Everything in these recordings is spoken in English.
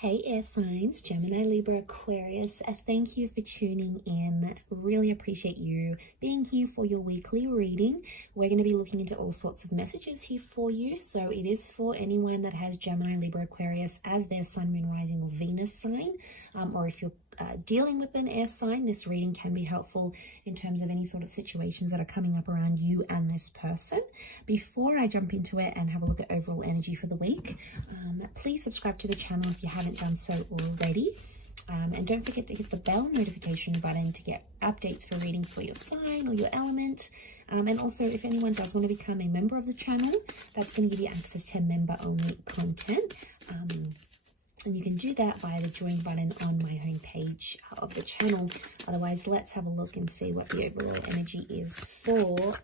Hey air signs, Gemini, Libra, Aquarius, thank you for tuning in. Really appreciate you being here for your weekly reading. We're going to be looking into all sorts of messages here for you. So it is for anyone that has Gemini, Libra, Aquarius as their sun, moon, rising or Venus sign. Or if you're dealing with an air sign, this reading can be helpful in terms of any sort of situations that are coming up around you and this person. Before I jump into it and have a look at overall energy for the week, please subscribe to the channel if you haven't done so already. And don't forget to hit the bell notification button to get updates for readings for your sign or your element. And also, if anyone does want to become a member of the channel, that's going to give you access to member-only content. And you can do that via the join button on my homepage of the channel. Otherwise, let's have a look and see what the overall energy is for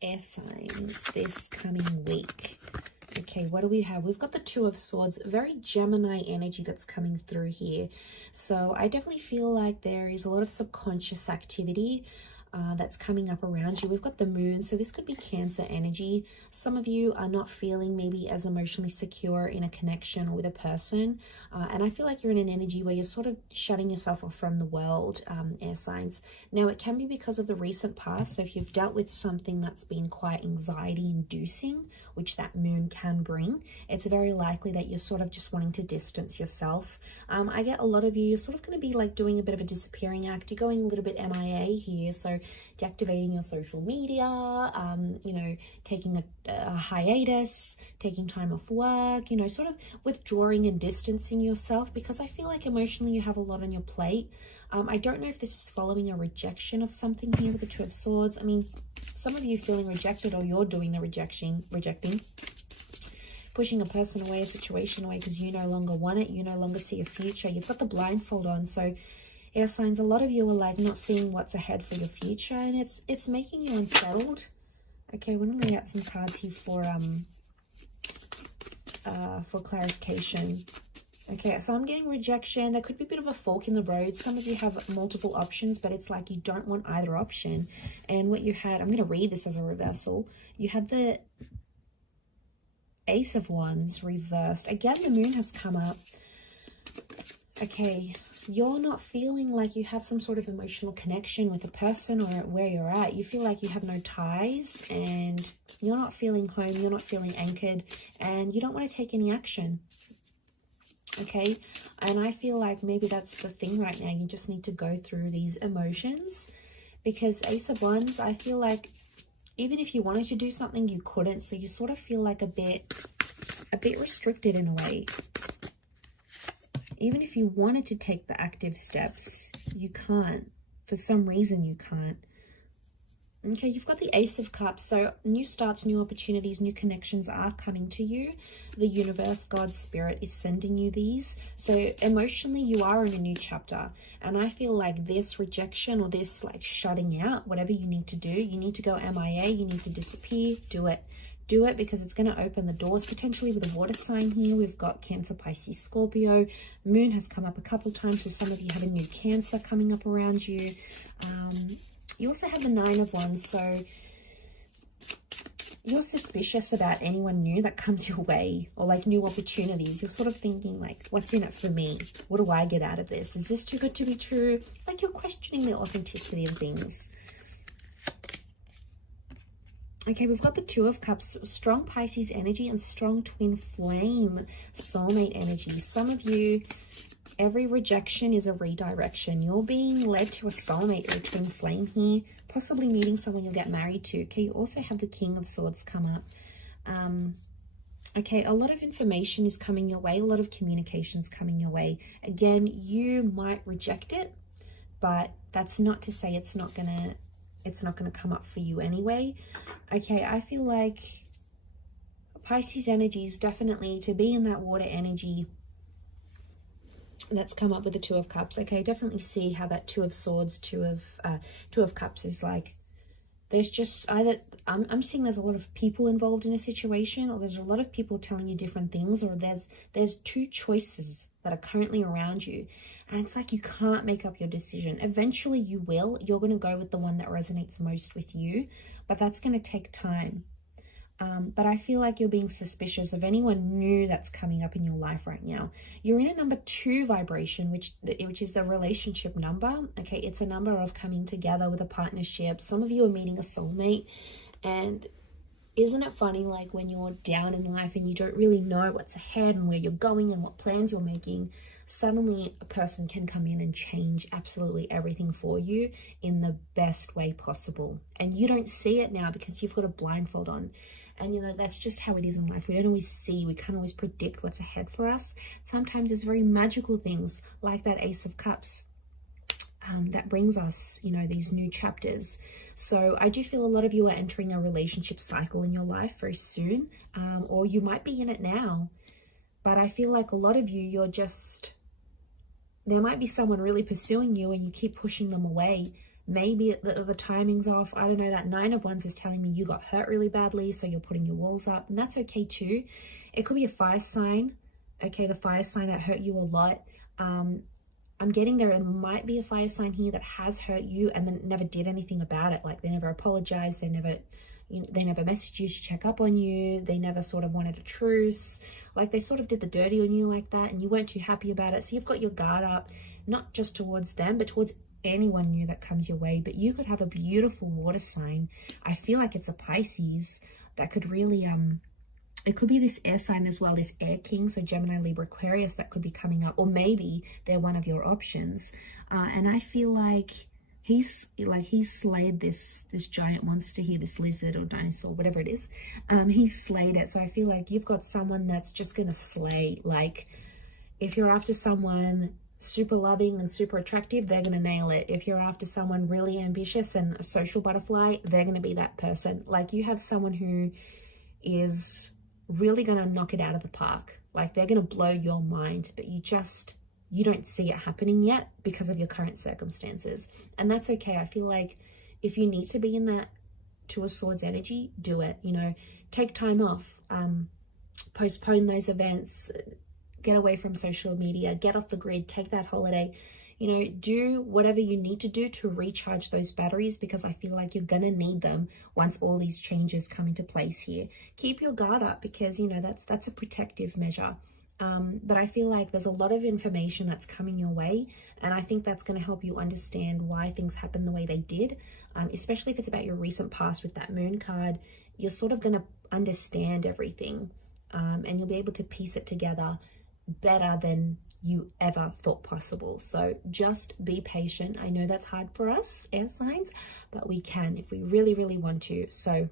air signs this coming week. Okay, what do we have? We've got the Two of Swords, very Gemini energy that's coming through here. So I definitely feel like there is a lot of subconscious activity that's coming up around you. We've got the moon, so this could be Cancer energy. Some of you are not feeling maybe as emotionally secure in a connection or with a person, and I feel like you're in an energy where you're sort of shutting yourself off from the world, air signs. Now it can be because of the recent past, so if you've dealt with something that's been quite anxiety inducing, which that moon can bring, it's very likely that you're sort of just wanting to distance yourself. I get a lot of you, you're sort of going to be like doing a bit of a disappearing act. You're going a little bit MIA here, so deactivating your social media, you know, taking a hiatus, taking time off work, you know, sort of withdrawing and distancing yourself, because I feel like emotionally you have a lot on your plate. I don't know if this is following a rejection of something here with the Two of Swords. I mean, some of you feeling rejected, or you're doing the rejecting, pushing a person away, a situation away because you no longer want it, you no longer see a future. You've got the blindfold on, so air signs, a lot of you are like not seeing what's ahead for your future, and it's making you unsettled. Okay, we're gonna lay out some cards here for clarification. Okay, so I'm getting rejection. There could be a bit of a fork in the road. Some of you have multiple options, but it's like you don't want either option. And what you had, I'm going to read this as a reversal. You had the Ace of Wands reversed. Again, the moon has come up. Okay, you're not feeling like you have some sort of emotional connection with a person or where you're at. You feel like you have no ties and you're not feeling home, you're not feeling anchored, and you don't want to take any action. Okay, and I feel like maybe that's the thing right now. You just need to go through these emotions, because Ace of Wands, I feel like even if you wanted to do something, you couldn't. So you sort of feel like a bit restricted in a way. Even if you wanted to take the active steps, you can't. For some reason, you can't. Okay, you've got the Ace of Cups. So new starts, new opportunities, new connections are coming to you. The universe, God, Spirit is sending you these. So emotionally, you are in a new chapter. And I feel like this rejection or this like shutting out, whatever you need to do, you need to go MIA, you need to disappear, do it. Do it, because it's going to open the doors, potentially with a water sign here. We've got Cancer, Pisces, Scorpio. Moon has come up a couple times, so some of you have a new Cancer coming up around you. You also have the Nine of Wands, so you're suspicious about anyone new that comes your way, or like new opportunities. You're sort of thinking like, what's in it for me? What do I get out of this? Is this too good to be true? Like you're questioning the authenticity of things. Okay, we've got the Two of Cups, strong Pisces energy and strong twin flame soulmate energy. Some of you, every rejection is a redirection. You're being led to a soulmate or a twin flame here, possibly meeting someone you'll get married to. Okay, you also have the King of Swords come up. Okay, a lot of information is coming your way, a lot of communications coming your way. Again, you might reject it, but that's not to say it's not gonna come up for you anyway. Okay, I feel like Pisces energy is definitely to be in that water energy that's come up with the Two of Cups. Okay, definitely see how that Two of Swords, Two of Cups is like, there's just either, I'm seeing there's a lot of people involved in a situation, or there's a lot of people telling you different things, or there's two choices that are currently around you, and it's like you can't make up your decision. Eventually you will. You're going to go with the one that resonates most with you, but that's going to take time. But I feel like you're being suspicious of anyone new that's coming up in your life right now. You're in a number 2 vibration, which is the relationship number. Okay, it's a number of coming together with a partnership. Some of you are meeting a soulmate, and isn't it funny, like when you're down in life and you don't really know what's ahead and where you're going and what plans you're making, suddenly a person can come in and change absolutely everything for you in the best way possible. And you don't see it now because you've got a blindfold on. And you know, that's just how it is in life. We don't always see, we can't always predict what's ahead for us. Sometimes it's very magical things like that Ace of Cups. That brings us, you know, these new chapters. So I do feel a lot of you are entering a relationship cycle in your life very soon, or you might be in it now. But I feel like a lot of you, you're just, there might be someone really pursuing you and you keep pushing them away. Maybe the timing's off. I don't know. That 9 of Wands is telling me you got hurt really badly, so you're putting your walls up, and that's okay too. It could be a fire sign. Okay, the fire sign that hurt you a lot. I'm getting there might be a fire sign here that has hurt you and then never did anything about it. Like they never apologized, they never messaged you to check up on you, they never sort of wanted a truce, like they sort of did the dirty on you like that, and you weren't too happy about it. So you've got your guard up, not just towards them, but towards anyone new that comes your way. But you could have a beautiful water sign. I feel like it's a Pisces that could really it could be this air sign as well, this air king, so Gemini, Libra, Aquarius, that could be coming up, or maybe they're one of your options. And I feel like he's slayed this giant monster here, this lizard or dinosaur, whatever it is. He's slayed it. So I feel like you've got someone that's just gonna slay. Like if you're after someone super loving and super attractive, they're gonna nail it. If you're after someone really ambitious and a social butterfly, they're gonna be that person. Like you have someone who is really gonna knock it out of the park. Like they're gonna blow your mind, but you don't see it happening yet because of your current circumstances. And that's okay. I feel like if you need to be in that 2 of Swords energy, do it. You know, take time off, postpone those events, get away from social media, get off the grid, take that holiday. You know, do whatever you need to do to recharge those batteries, because I feel like you're gonna need them once all these changes come into place here. Keep your guard up, because you know that's a protective measure. But I feel like there's a lot of information that's coming your way, and I think that's going to help you understand why things happen the way they did, especially if it's about your recent past with that Moon card. You're sort of going to understand everything, and you'll be able to piece it together better than you ever thought possible. So just be patient. I know that's hard for us air signs, but we can if we really, really want to. So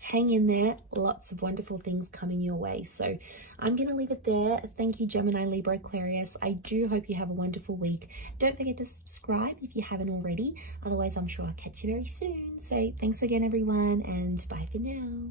hang in there. Lots of wonderful things coming your way. So I'm going to leave it there. Thank you, Gemini, Libra, Aquarius. I do hope you have a wonderful week. Don't forget to subscribe if you haven't already. Otherwise, I'm sure I'll catch you very soon. So thanks again, everyone, and bye for now.